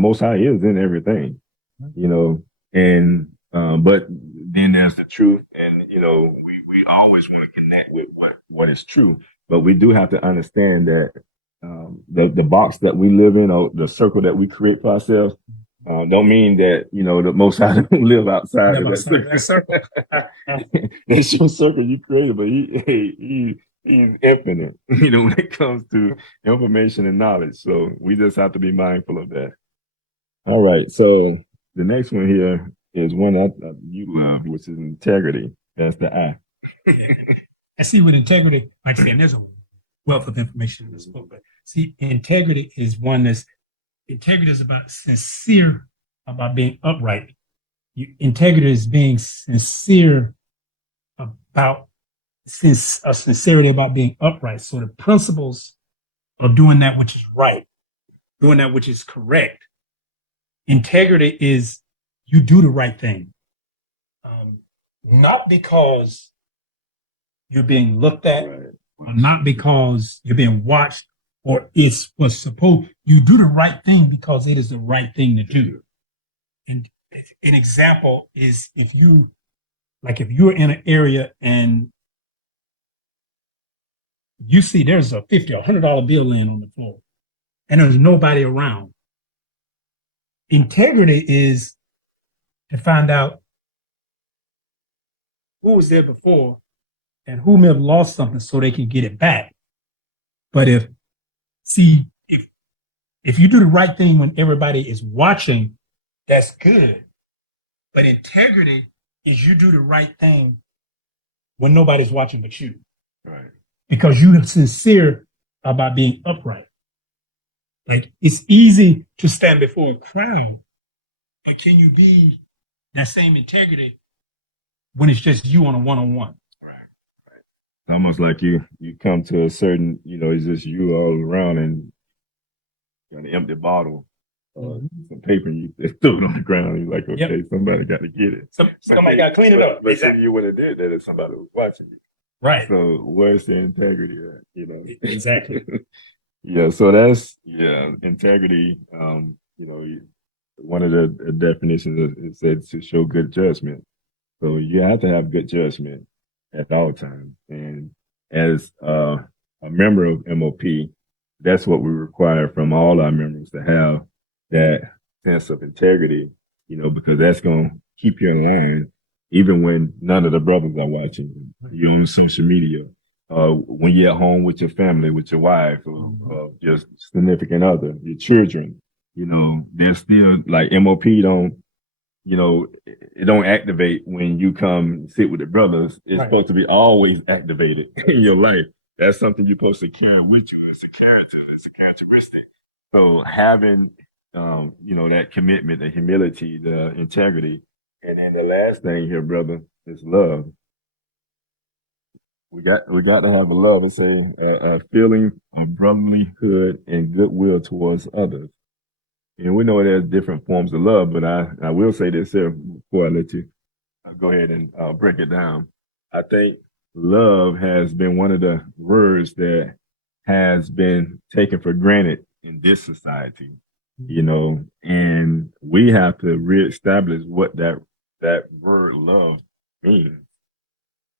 Most High is in everything, you know, and but then there's the truth, and you know, we always want to connect with what is true, but we do have to understand that the box that we live in, or the circle that we create for ourselves, don't mean that, you know, the Most High don't live outside of that circle. That's your circle you created, but he's infinite, you know, when it comes to information and knowledge. So we just have to be mindful of that. All right. So the next one here is one that you love, which is integrity. That's the I. And see, with integrity, like I said, there's a wealth of information in this book, but see, integrity is about sincere, about being upright. Integrity is being sincere about sincerity about being upright. So the principles of doing that which is right, doing that which is correct. Integrity is you do the right thing, not because you're being looked at, right, or not because you're being watched, or it's what's supposed. You do the right thing because it is the right thing to do. And an example is if you're in an area and you see there's a $50 or $100 bill laying on the floor and there's nobody around. Integrity is to find out who was there before and who may have lost something so they can get it back. But if you do the right thing when everybody is watching, that's good. But integrity is you do the right thing when nobody's watching but you. Right. Because you are sincere about being upright. Like, it's easy to stand before a crowd, but can you be that same integrity when it's just you on a one-on-one? Right. It's almost like you come to a certain, you know, it's just you all around and got an empty bottle, some paper, and you throw it on the ground. And you're like, okay, yep, somebody got to get it. Somebody got to clean it up. But exactly. You wouldn't have did that if somebody was watching you. Right. So where's the integrity at, you know? Exactly. Yeah, so that's, integrity, you know, one of the definitions is said to show good judgment. So you have to have good judgment at all times. And as a member of MOP, that's what we require from all our members, to have that sense of integrity, you know, because that's going to keep you in line, even when none of the brothers are watching. You're on social media, when you're at home with your family, with your wife, or your significant other, your children, you know, they're still like MOP don't, you know, it don't activate when you come sit with the brothers. It's supposed to be always activated in your life. That's something you're supposed to carry with you. It's a character, it's a characteristic. So having, you know, that commitment, the humility, the integrity. And then the last thing here, brother, is love. We got to have a love. It's a feeling of brotherlyhood and goodwill towards others. And we know there's different forms of love, but I will say this here before I let you go ahead and break it down. I think love has been one of the words that has been taken for granted in this society, you know, and we have to reestablish what that word love means,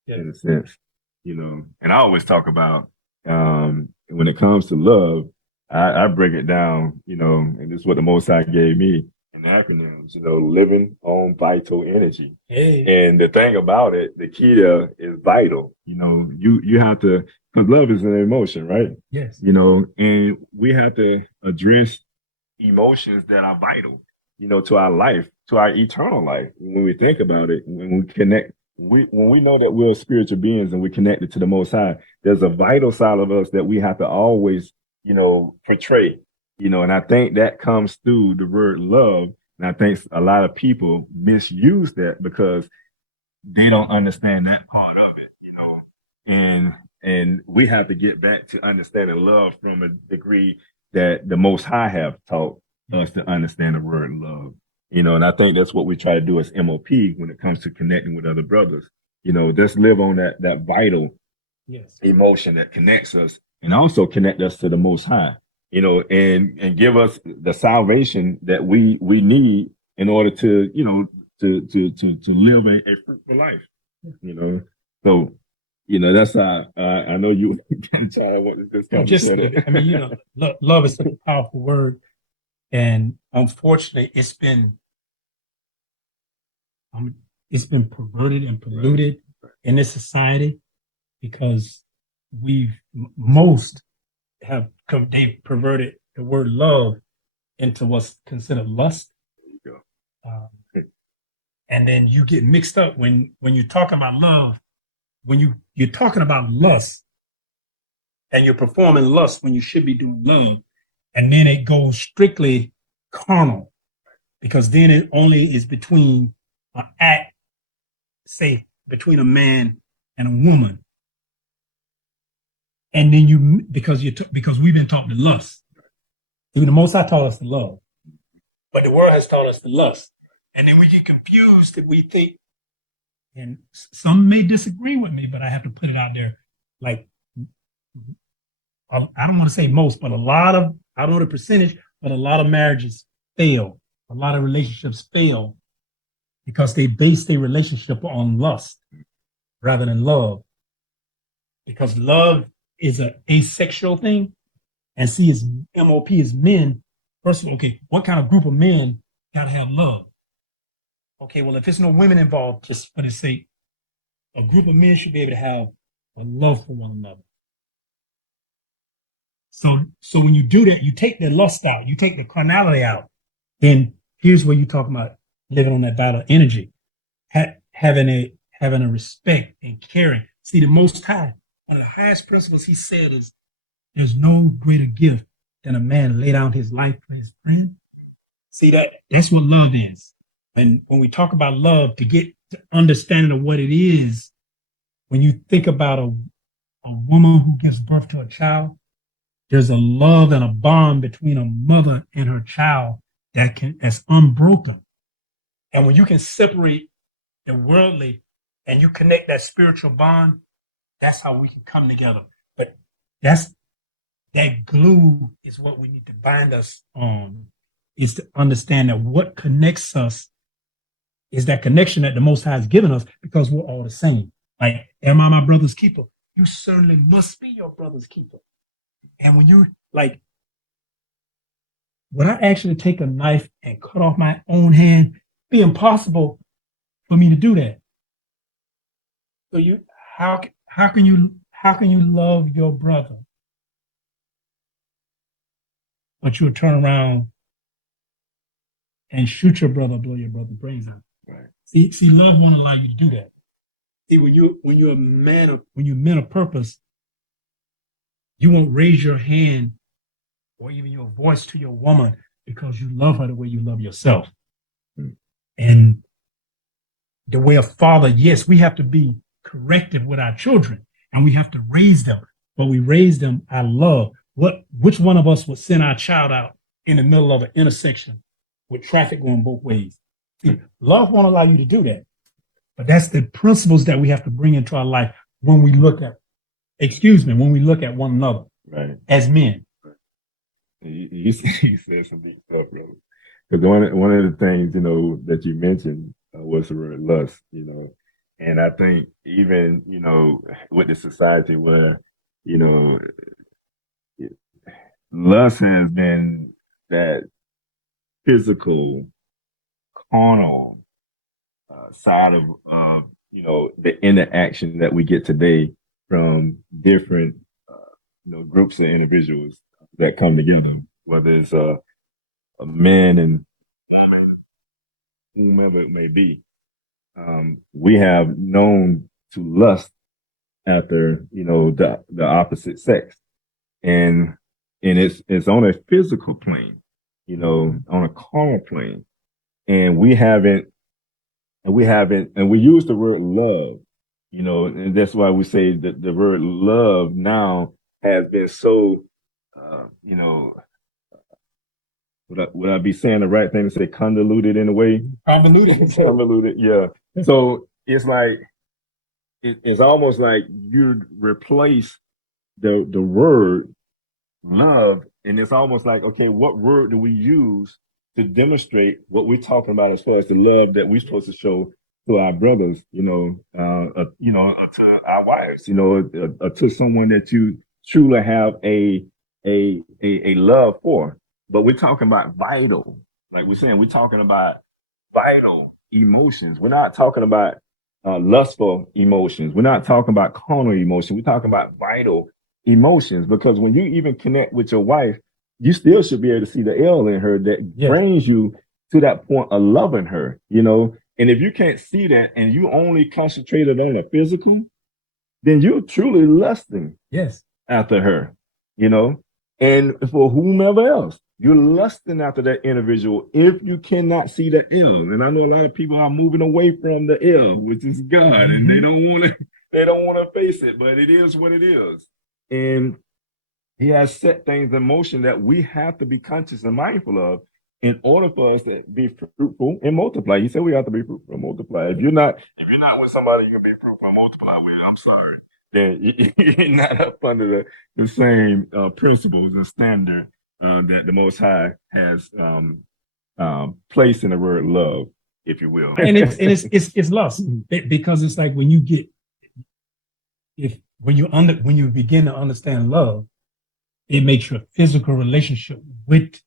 in a sense, you know. And I always talk about, when it comes to love, I break it down, you know, and this is what the Most High gave me in acronyms, you know, living on vital energy. Hey. And the thing about it, the key there is vital. You know, you have to, because love is an emotion, right? Yes. You know, and we have to address emotions that are vital, you know, to our life, to our eternal life. When we think about it, when we connect, when we know that we're spiritual beings and we're connected to the Most High, there's a vital side of us that we have to always, you know, portray, you know, and I think that comes through the word love. And I think a lot of people misuse that because they don't understand that part of it, you know, and we have to get back to understanding love from a degree that the Most High have taught us to understand the word love, you know, and I think that's what we try to do as MOP when it comes to connecting with other brothers, you know, just live on that vital emotion that connects us and also connect us to the Most High, and give us the salvation that we need in order to, to live a fruitful life, So, that's how I know you Chad, what this conversation. I mean, love is such a powerful word, and unfortunately, it's been perverted and polluted in this society because most they've perverted the word love into what's considered lust. There you Um, and then you get mixed up when you're talking about love, when you're talking about lust and you're performing lust when you should be doing love, and then it goes strictly carnal because then it only is between an act, say between a man and a woman, and then because we've been taught to lust. Even the Most High taught us to love, but the world has taught us to lust, and then we get confused that we think. And some may disagree with me, but I have to put it out there. Like, I don't want to say most, but I don't know the percentage, but a lot of marriages fail. A lot of relationships fail because they base their relationship on lust rather than love. Because love is an asexual thing. And see, as MOP as men, first of all, okay, what kind of group of men got to have love? Okay, well, if there's no women involved, just for the sake, a group of men should be able to have a love for one another. So when you do that, you take the lust out, you take the carnality out. Then here's where you talk about living on that battle energy, having a respect and caring. See, the Most High, one of the highest principles He said is, "There's no greater gift than a man lay down his life for his friend." See that's what love is. And when we talk about love, to get to understanding of what it is, when you think about a woman who gives birth to a child, there's a love and a bond between a mother and her child that's unbroken. And when you can separate the worldly and you connect that spiritual bond, that's how we can come together. But that glue is what we need to bind us on, is to understand that what connects us is that connection that the Most High has given us because we're all the same. Like, am I my brother's keeper? You certainly must be your brother's keeper. And when you like, would I actually take a knife and cut off my own hand? Be impossible for me to do that. So how can you love your brother, but you'll turn around and shoot your brother, blow your brother's brains out? Right. See, love won't allow you to do that. See, when you're men of purpose, you won't raise your hand or even your voice to your woman because you love her the way you love yourself. Mm. And the way a father, yes, we have to be corrective with our children and we have to raise them, but we raise them out of love. Which one of us would send our child out in the middle of an intersection with traffic going both ways? See, love won't allow you to do that. But that's the principles that we have to bring into our life when we look at one another, right, as men. You said some deep stuff, brother. Because one of the things, that you mentioned was the word lust, and I think even, with the society where, you know, lust has been that physical, carnal side of, the interaction that we get today from different, groups of individuals that come together, whether it's a man and whomever it may be. We have known to lust after, the opposite sex, and it's on a physical plane, on a carnal plane, and we use the word love, and that's why we say that the word love now has been so, would I be saying the right thing to say convoluted in a way? Convoluted. Convoluted, yeah. So it's like it's almost like you replace the word love And it's almost like, okay, what word do we use to demonstrate what we're talking about as far as the love that we're supposed to show to our brothers, to our wives, to someone that you truly have a love for. But we're talking about vital, like we're saying, we're talking about vital emotions. We're not talking about lustful emotions. We're not talking about carnal emotions. We're talking about vital emotions, because when you even connect with your wife, you still should be able to see the L in her that brings you to that point of loving her, And if you can't see that and you only concentrated on the physical, then you're truly lusting after her, you know, and for whomever else. You're lusting after that individual if you cannot see the L. And I know a lot of people are moving away from the L, which is God, and they don't want to face it, but it is what it is. And he has set things in motion that we have to be conscious and mindful of in order for us to be fruitful and multiply. He said we have to be fruitful and multiply. If you're not with somebody you can be fruitful and multiply with, I'm sorry. Then you're not up under the same principles and standard that the Most High has placed in the word love, if you will. And it's lust because it's like when you begin to understand love, it makes your physical relationship with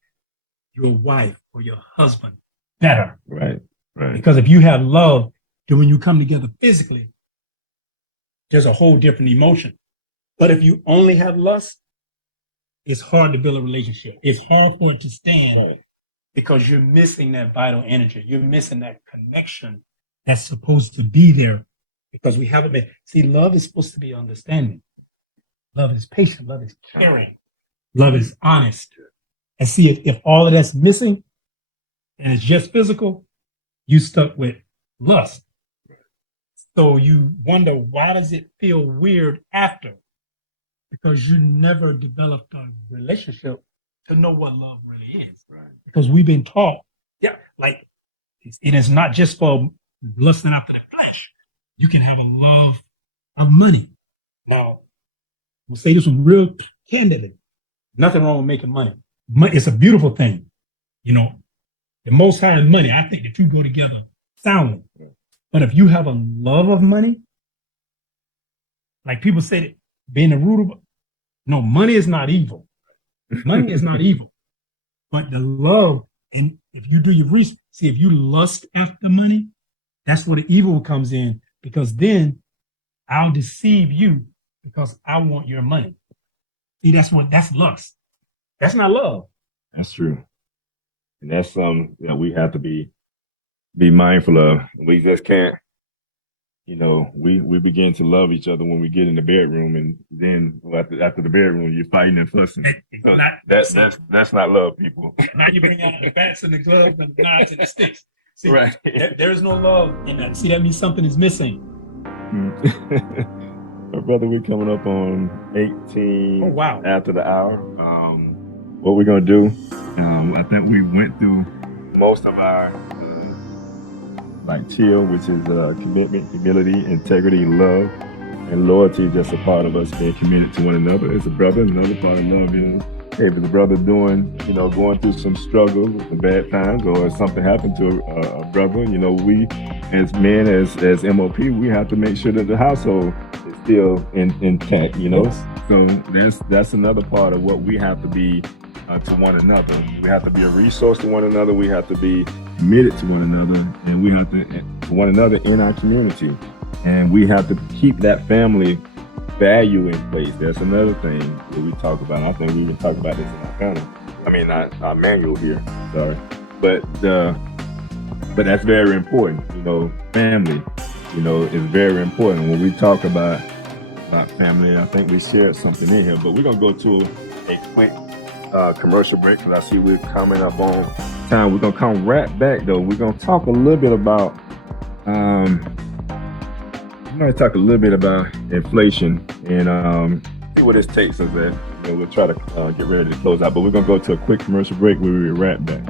your wife or your husband better. Right. Because if you have love, then when you come together physically, there's a whole different emotion. But if you only have lust, it's hard to build a relationship. It's hard for it to stand because you're missing that vital energy. You're missing that connection that's supposed to be there because we haven't been. See, love is supposed to be understanding. Love is patient. Love is caring. Love is honest. And see, if all of that's missing and it's just physical, you stuck with lust. So you wonder, why does it feel weird after? Because you never developed a relationship to know what love really is. Right. Because we've been taught, like it is not just for lusting after the flesh. You can have a love of money. Now, we'll say this one real candidly. Nothing wrong with making money. It's a beautiful thing. The Most High and money, I think the two go together soundly. But if you have a love of money, like people say that being the root of, no, money is not evil. Money is not evil. But the love, and if you do your research, see, if you lust after money, that's where the evil comes in, because then I'll deceive you because I want your money. See, that's lust. That's not love. That's true. And that's something that we have to be mindful of. We just can't, we begin to love each other when we get in the bedroom, and then after the bedroom, you're fighting and fussing. So that's not love, people. Now you bring out the bats and the gloves and the knives and the sticks. See, right. There's no love in that. See, that means something is missing. My brother, we're coming up on 18 after the hour. What we're going to do, I think we went through most of our chill, which is commitment, humility, integrity, love, and loyalty is just a part of us being committed to one another as a brother. Another part of love is, hey, if the brother going through some struggles, some bad times, or if something happened to a brother, we as men, as MOP, we have to make sure that the household is still intact, So that's another part of what we have to be to one another. We have to be a resource to one another. We have to be committed to one another, and we have to one another in our community. And we have to keep that family value in place. That's another thing that we talk about. I think we even talk about this in our panel. Not our manual here. Sorry, but that's very important. Family, is very important. When we talk about family, I think we shared something in here. But we're gonna go to a quick commercial break because I see we're coming up on time. We're gonna come right back though. We're gonna talk a little bit about inflation and see where this takes us at. We'll try to get ready to close out, but we're gonna go to a quick commercial break. We'll be right back.